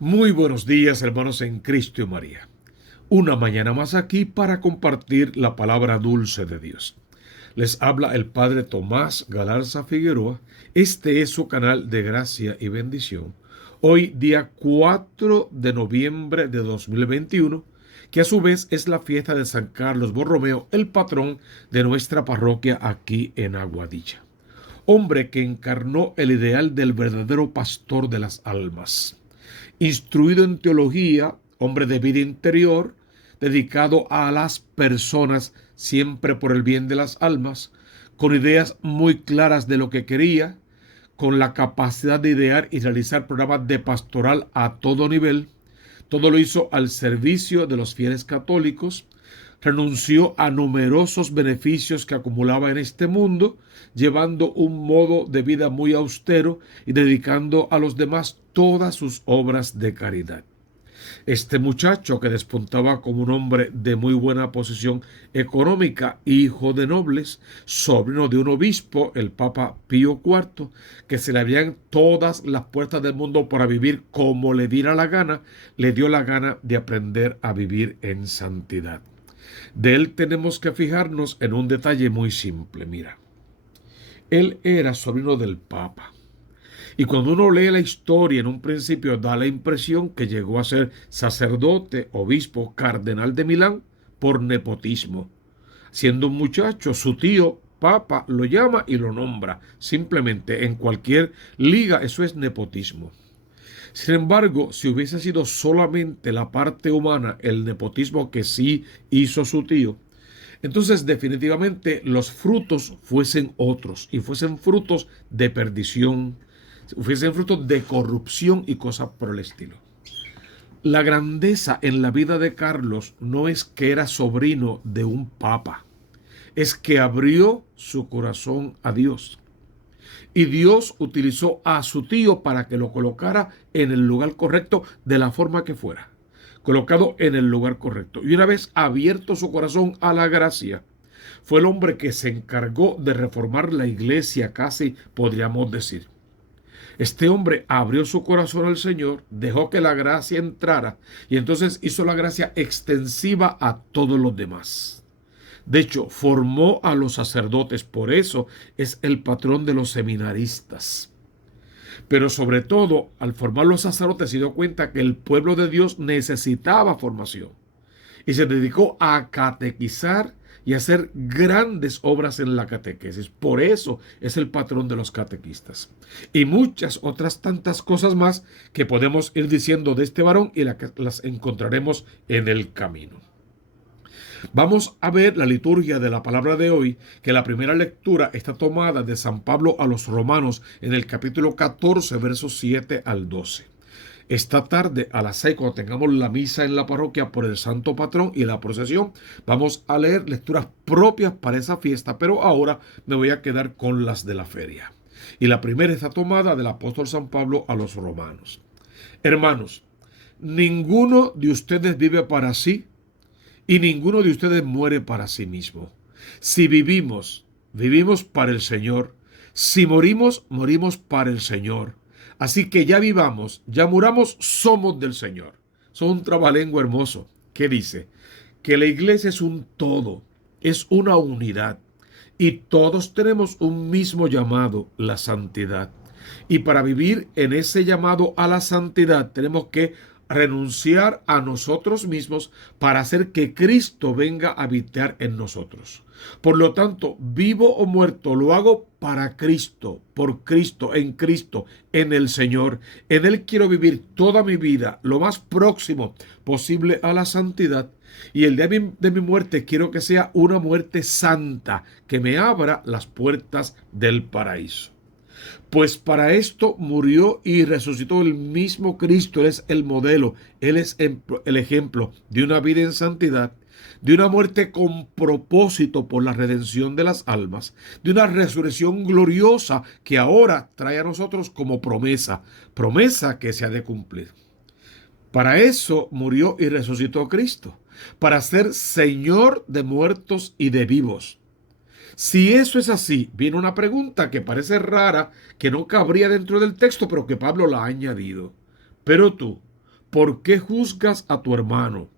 Muy buenos días, hermanos en Cristo y María. Una mañana más aquí para compartir la palabra dulce de Dios. Les habla el Padre Tomás Galarza Figueroa. Este es su canal de gracia y bendición. Hoy, día 4 de noviembre de 2021, que a su vez es la fiesta de San Carlos Borromeo, el patrón de nuestra parroquia aquí en Aguadilla. Hombre que encarnó el ideal del verdadero pastor de las almas. Instruido en teología, hombre de vida interior, dedicado a las personas siempre por el bien de las almas, con ideas muy claras de lo que quería, con la capacidad de idear y realizar programas de pastoral a todo nivel. Todo lo hizo al servicio de los fieles católicos. Renunció a numerosos beneficios que acumulaba en este mundo, llevando un modo de vida muy austero y dedicando a los demás todas sus obras de caridad. Este muchacho, que despuntaba como un hombre de muy buena posición económica, hijo de nobles, sobrino de un obispo, el Papa Pío IV, que se le abrían todas las puertas del mundo para vivir como le diera la gana, le dio la gana de aprender a vivir en santidad. De él tenemos que fijarnos en un detalle muy simple. Mira, él era sobrino del Papa. Y cuando uno lee la historia, en un principio da la impresión que llegó a ser sacerdote, obispo, cardenal de Milán por nepotismo. Siendo un muchacho, su tío, Papa, lo llama y lo nombra. Simplemente en cualquier liga eso es nepotismo. Sin embargo, si hubiese sido solamente la parte humana, el nepotismo que sí hizo su tío, entonces definitivamente los frutos fuesen otros y fuesen frutos de perdición, fuesen frutos de corrupción y cosas por el estilo. La grandeza en la vida de Carlos no es que era sobrino de un papa, es que abrió su corazón a Dios. Y Dios utilizó a su tío para que lo colocara en el lugar correcto de la forma que fuera. Colocado en el lugar correcto. Y una vez abierto su corazón a la gracia, fue el hombre que se encargó de reformar la iglesia, casi podríamos decir. Este hombre abrió su corazón al Señor, dejó que la gracia entrara y entonces hizo la gracia extensiva a todos los demás. De hecho, formó a los sacerdotes, por eso es el patrón de los seminaristas. Pero sobre todo, al formar los sacerdotes, se dio cuenta que el pueblo de Dios necesitaba formación y se dedicó a catequizar y a hacer grandes obras en la catequesis. Por eso es el patrón de los catequistas. Y muchas otras tantas cosas más que podemos ir diciendo de este varón y las encontraremos en el camino. Vamos a ver la liturgia de la palabra de hoy, que la primera lectura está tomada de San Pablo a los Romanos en el capítulo 14, versos 7 al 12. Esta tarde a las 6, cuando tengamos la misa en la parroquia por el Santo Patrón y la procesión, vamos a leer lecturas propias para esa fiesta, pero ahora me voy a quedar con las de la feria. Y la primera está tomada del apóstol San Pablo a los Romanos. Hermanos, ninguno de ustedes vive para sí y ninguno de ustedes muere para sí mismo. Si vivimos, vivimos para el Señor. Si morimos, morimos para el Señor. Así que ya vivamos, ya muramos, somos del Señor. Es un trabalengua hermoso que dice que la iglesia es un todo, es una unidad. Y todos tenemos un mismo llamado, la santidad. Y para vivir en ese llamado a la santidad tenemos que renunciar a nosotros mismos para hacer que Cristo venga a habitar en nosotros. Por lo tanto, vivo o muerto, lo hago para Cristo, por Cristo, en el Señor. En Él quiero vivir toda mi vida, lo más próximo posible a la santidad. Y el día de mi muerte quiero que sea una muerte santa, que me abra las puertas del paraíso. Pues para esto murió y resucitó el mismo Cristo. Él es el modelo, Él es el ejemplo de una vida en santidad, de una muerte con propósito por la redención de las almas, de una resurrección gloriosa que ahora trae a nosotros como promesa, promesa que se ha de cumplir. Para eso murió y resucitó Cristo, para ser Señor de muertos y de vivos. Si eso es así, viene una pregunta que parece rara, que no cabría dentro del texto, pero que Pablo la ha añadido. Pero tú, ¿por qué juzgas a tu hermano?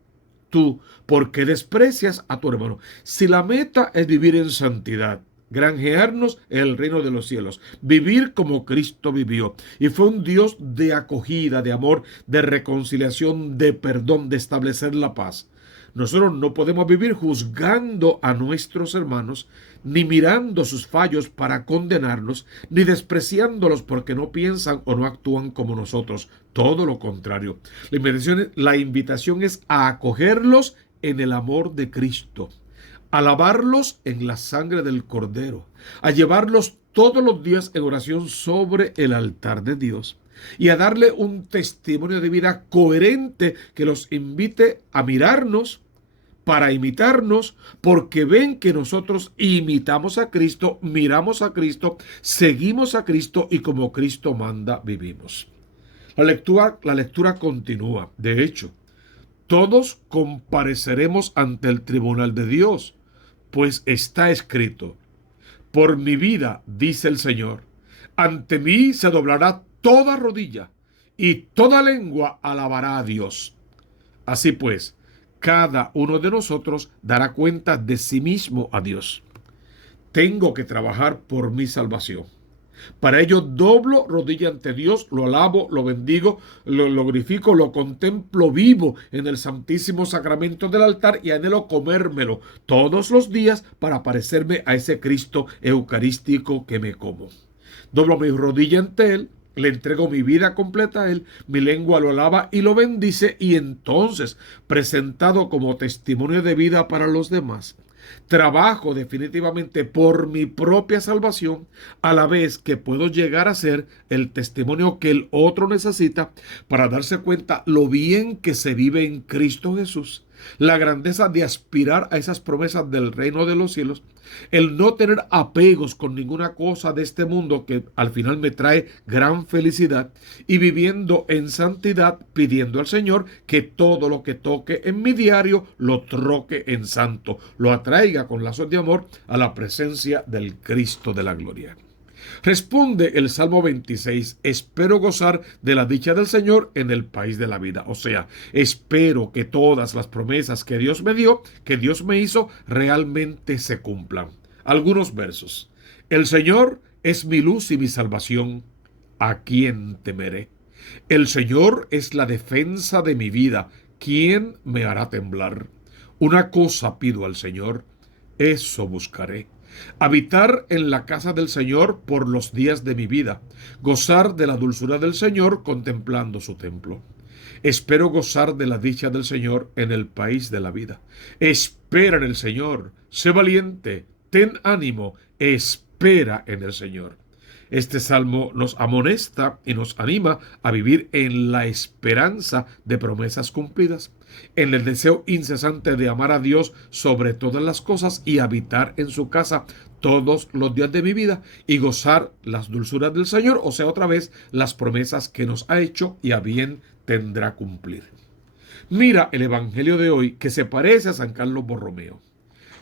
Tú, ¿por qué desprecias a tu hermano? Si la meta es vivir en santidad, granjearnos en el reino de los cielos, vivir como Cristo vivió, y fue un Dios de acogida, de amor, de reconciliación, de perdón, de establecer la paz. Nosotros no podemos vivir juzgando a nuestros hermanos, ni mirando sus fallos para condenarlos, ni despreciándolos porque no piensan o no actúan como nosotros. Todo lo contrario. La invitación es a acogerlos en el amor de Cristo, a lavarlos en la sangre del Cordero, a llevarlos todos los días en oración sobre el altar de Dios y a darle un testimonio de vida coherente que los invite a mirarnos para imitarnos, porque ven que nosotros imitamos a Cristo, miramos a Cristo, seguimos a Cristo y como Cristo manda vivimos. La lectura continúa. De hecho, todos compareceremos ante el tribunal de Dios, pues está escrito: por mi vida, dice el Señor, ante mí se doblará toda rodilla y toda lengua alabará a Dios. Así pues, cada uno de nosotros dará cuenta de sí mismo a Dios. Tengo que trabajar por mi salvación. Para ello doblo rodilla ante Dios, lo alabo, lo bendigo, lo glorifico, lo contemplo vivo en el santísimo sacramento del altar y anhelo comérmelo todos los días para parecerme a ese Cristo eucarístico que me como. Doblo mi rodilla ante Él, le entrego mi vida completa a Él, mi lengua lo alaba y lo bendice, y entonces, presentado como testimonio de vida para los demás, trabajo definitivamente por mi propia salvación, a la vez que puedo llegar a ser el testimonio que el otro necesita para darse cuenta lo bien que se vive en Cristo Jesús, la grandeza de aspirar a esas promesas del reino de los cielos, el no tener apegos con ninguna cosa de este mundo que al final me trae gran felicidad, y viviendo en santidad, pidiendo al Señor que todo lo que toque en mi diario lo troque en santo, lo atraiga con lazos de amor a la presencia del Cristo de la gloria. Responde el Salmo 26: espero gozar de la dicha del Señor en el país de la vida. O sea, espero que todas las promesas que Dios me dio, que Dios me hizo, realmente se cumplan. Algunos versos. El Señor es mi luz y mi salvación. ¿A quién temeré? El Señor es la defensa de mi vida. ¿Quién me hará temblar? Una cosa pido al Señor, eso buscaré: habitar en la casa del Señor por los días de mi vida, gozar de la dulzura del Señor contemplando su templo. Espero gozar de la dicha del Señor en el país de la vida. Espera en el Señor, sé valiente, ten ánimo, espera en el Señor. Este salmo nos amonesta y nos anima a vivir en la esperanza de promesas cumplidas, en el deseo incesante de amar a Dios sobre todas las cosas y habitar en su casa todos los días de mi vida y gozar las dulzuras del Señor, o sea, otra vez, las promesas que nos ha hecho y a bien tendrá cumplir. Mira el evangelio de hoy, que se parece a San Carlos Borromeo.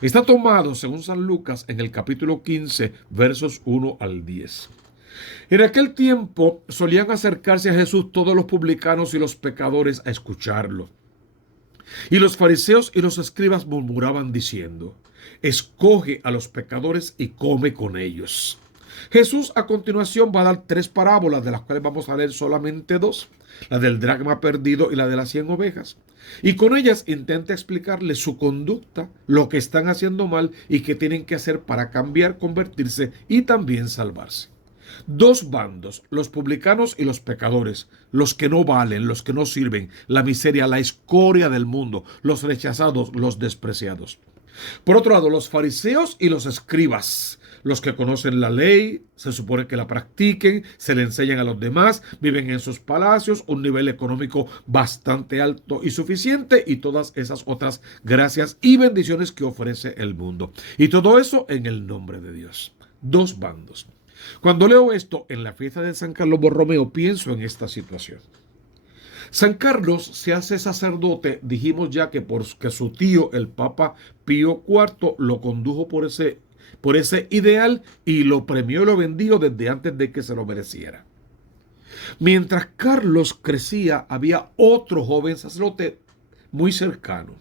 Está tomado, según San Lucas, en el capítulo 15, versos 1 al 10. En aquel tiempo solían acercarse a Jesús todos los publicanos y los pecadores a escucharlo. Y los fariseos y los escribas murmuraban diciendo: escoge a los pecadores y come con ellos. Jesús a continuación va a dar 3 parábolas, de las cuales vamos a leer solamente 2, la del dracma perdido y la de las 100 ovejas. Y con ellas intenta explicarles su conducta, lo que están haciendo mal y qué tienen que hacer para cambiar, convertirse y también salvarse. 2 bandos, los publicanos y los pecadores, los que no valen, los que no sirven, la miseria, la escoria del mundo, los rechazados, los despreciados. Por otro lado, los fariseos y los escribas, los que conocen la ley, se supone que la practiquen, se le enseñan a los demás, viven en sus palacios, un nivel económico bastante alto y suficiente, y todas esas otras gracias y bendiciones que ofrece el mundo. Y todo eso en el nombre de Dios. 2 bandos. Cuando leo esto en la fiesta de San Carlos Borromeo, pienso en esta situación. San Carlos se hace sacerdote, dijimos ya que porque su tío, el Papa Pío IV, lo condujo por ese ideal y lo premió y lo bendijo desde antes de que se lo mereciera. Mientras Carlos crecía, había otro joven sacerdote muy cercano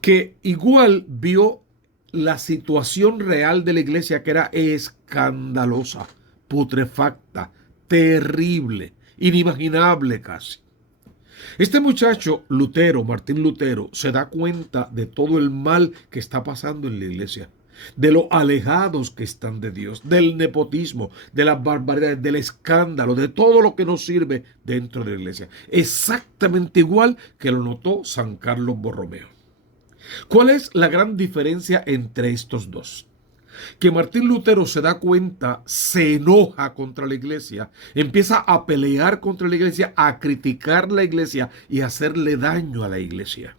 que igual vio la situación real de la iglesia, que era escandalosa, putrefacta, terrible, inimaginable casi. Este muchacho, Lutero, Martín Lutero, se da cuenta de todo el mal que está pasando en la iglesia, de lo alejados que están de Dios, del nepotismo, de las barbaridades, del escándalo, de todo lo que nos sirve dentro de la iglesia. Exactamente igual que lo notó San Carlos Borromeo. ¿Cuál es la gran diferencia entre estos dos? Que Martín Lutero se da cuenta, se enoja contra la iglesia, empieza a pelear contra la iglesia, a criticar la iglesia y a hacerle daño a la iglesia.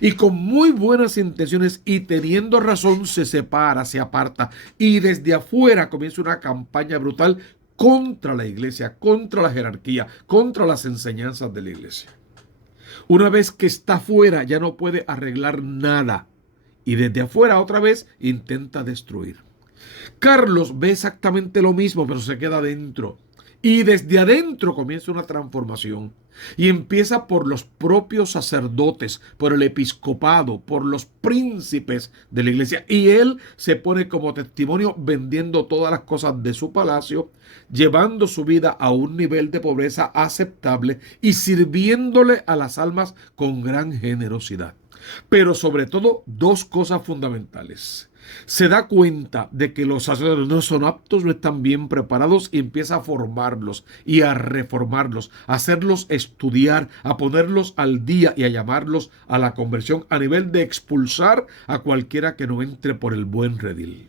Y con muy buenas intenciones y teniendo razón se separa, se aparta y desde afuera comienza una campaña brutal contra la iglesia, contra la jerarquía, contra las enseñanzas de la iglesia. Una vez que está fuera ya no puede arreglar nada y desde afuera otra vez intenta destruir. Carlos ve exactamente lo mismo, pero se queda adentro. Y desde adentro comienza una transformación. Y empieza por los propios sacerdotes, por el episcopado, por los príncipes de la iglesia. Y él se pone como testimonio vendiendo todas las cosas de su palacio, llevando su vida a un nivel de pobreza aceptable y sirviéndole a las almas con gran generosidad. Pero sobre todo, dos cosas fundamentales. Se da cuenta de que los sacerdotes no son aptos, no están bien preparados y empieza a formarlos y a reformarlos, a hacerlos estudiar, a ponerlos al día y a llamarlos a la conversión a nivel de expulsar a cualquiera que no entre por el buen redil.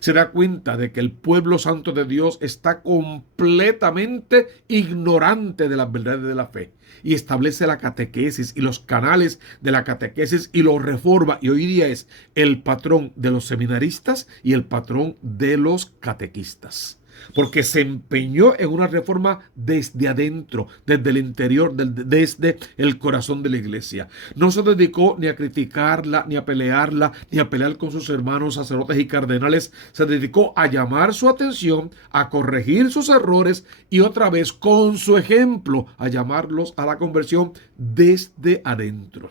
Se da cuenta de que el pueblo santo de Dios está completamente ignorante de las verdades de la fe y establece la catequesis y los canales de la catequesis y lo reforma, y hoy día es el patrón de los seminaristas y el patrón de los catequistas. Porque se empeñó en una reforma desde adentro, desde el interior, desde el corazón de la iglesia. No se dedicó ni a criticarla, ni a pelearla, ni a pelear con sus hermanos sacerdotes y cardenales. Se dedicó a llamar su atención, a corregir sus errores y otra vez con su ejemplo a llamarlos a la conversión desde adentro.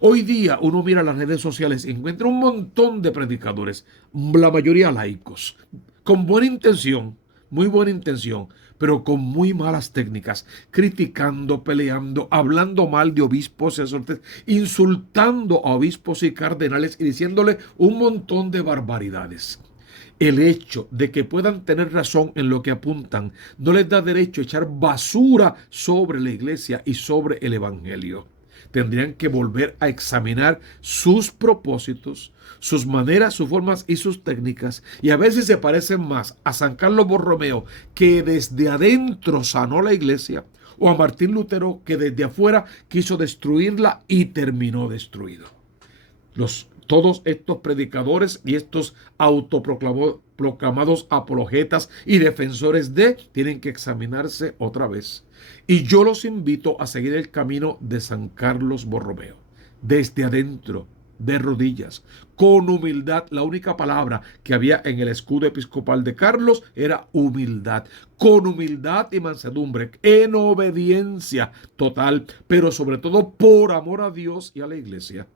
Hoy día uno mira las redes sociales y encuentra un montón de predicadores, la mayoría laicos, con buena intención, muy buena intención, pero con muy malas técnicas, criticando, peleando, hablando mal de obispos y sacerdotes, insultando a obispos y cardenales y diciéndole un montón de barbaridades. El hecho de que puedan tener razón en lo que apuntan no les da derecho a echar basura sobre la iglesia y sobre el evangelio. Tendrían que volver a examinar sus propósitos, sus maneras, sus formas y sus técnicas, y a veces se parecen más a San Carlos Borromeo, que desde adentro sanó la iglesia, o a Martín Lutero, que desde afuera quiso destruirla y terminó destruido. Todos estos predicadores y estos autoproclamados apologetas y defensores tienen que examinarse otra vez. Y yo los invito a seguir el camino de San Carlos Borromeo, desde adentro, de rodillas, con humildad. La única palabra que había en el escudo episcopal de Carlos era humildad, con humildad y mansedumbre, en obediencia total, pero sobre todo por amor a Dios y a la iglesia.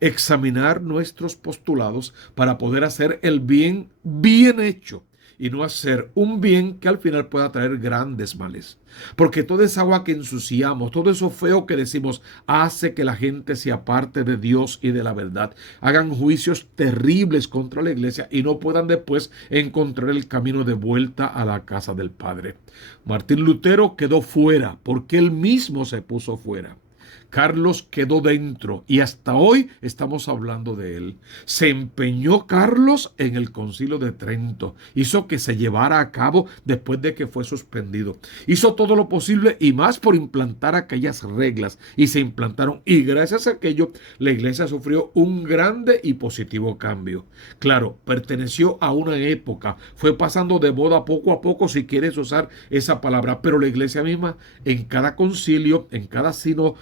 Examinar nuestros postulados para poder hacer el bien bien hecho y no hacer un bien que al final pueda traer grandes males. Porque toda esa agua que ensuciamos, todo eso feo que decimos, hace que la gente se aparte de Dios y de la verdad, hagan juicios terribles contra la iglesia y no puedan después encontrar el camino de vuelta a la casa del Padre. Martín Lutero quedó fuera porque él mismo se puso fuera. Carlos quedó dentro y hasta hoy estamos hablando de él. Se empeñó Carlos en el Concilio de Trento. Hizo que se llevara a cabo después de que fue suspendido. Hizo todo lo posible y más por implantar aquellas reglas y se implantaron. Y gracias a aquello la iglesia sufrió un grande y positivo cambio. Claro, perteneció a una época. Fue pasando de moda poco a poco, si quieres usar esa palabra. Pero la iglesia misma en cada concilio, en cada sínodo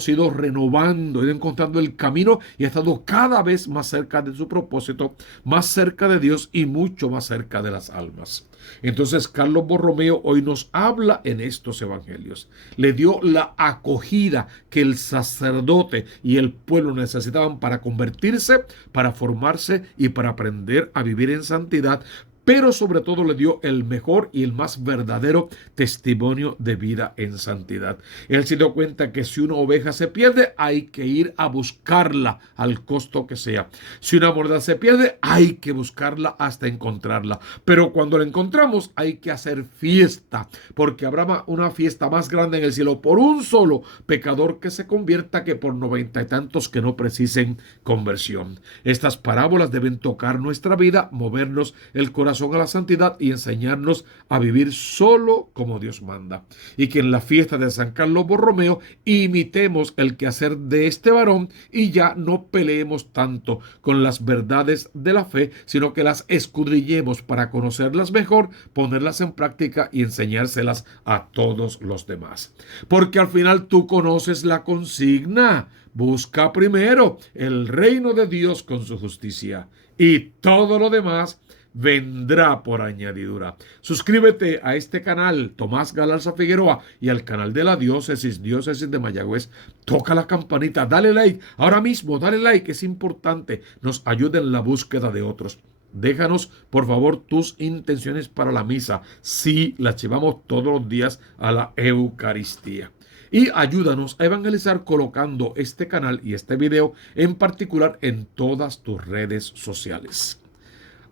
sido renovando, ha ido encontrando el camino y ha estado cada vez más cerca de su propósito, más cerca de Dios y mucho más cerca de las almas. Entonces Carlos Borromeo hoy nos habla en estos evangelios. Le dio la acogida que el sacerdote y el pueblo necesitaban para convertirse, para formarse y para aprender a vivir en santidad, pero sobre todo le dio el mejor y el más verdadero testimonio de vida en santidad. Él se dio cuenta que si una oveja se pierde, hay que ir a buscarla al costo que sea. Si una moneda se pierde, hay que buscarla hasta encontrarla. Pero cuando la encontramos, hay que hacer fiesta, porque habrá una fiesta más grande en el cielo por un solo pecador que se convierta que por 90 y tantos que no precisen conversión. Estas parábolas deben tocar nuestra vida, movernos el corazón a la santidad y enseñarnos a vivir solo como Dios manda. Y que en la fiesta de San Carlos Borromeo imitemos el quehacer de este varón y ya no peleemos tanto con las verdades de la fe, sino que las escudriñemos para conocerlas mejor, ponerlas en práctica y enseñárselas a todos los demás. Porque al final tú conoces la consigna: busca primero el reino de Dios con su justicia y todo lo demás vendrá por añadidura. Suscríbete a este canal, Tomás Galarza Figueroa, y al canal de la Diócesis de Mayagüez. Toca la campanita, dale like. Ahora mismo, dale like, es importante. Nos ayuda en la búsqueda de otros. Déjanos, por favor, tus intenciones para la misa. Sí, las llevamos todos los días a la Eucaristía. Y ayúdanos a evangelizar colocando este canal y este video en particular en todas tus redes sociales.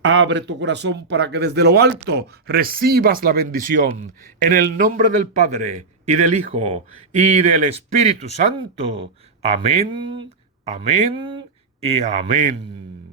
Abre tu corazón para que desde lo alto recibas la bendición. En el nombre del Padre, y del Hijo, y del Espíritu Santo. Amén, amén y amén.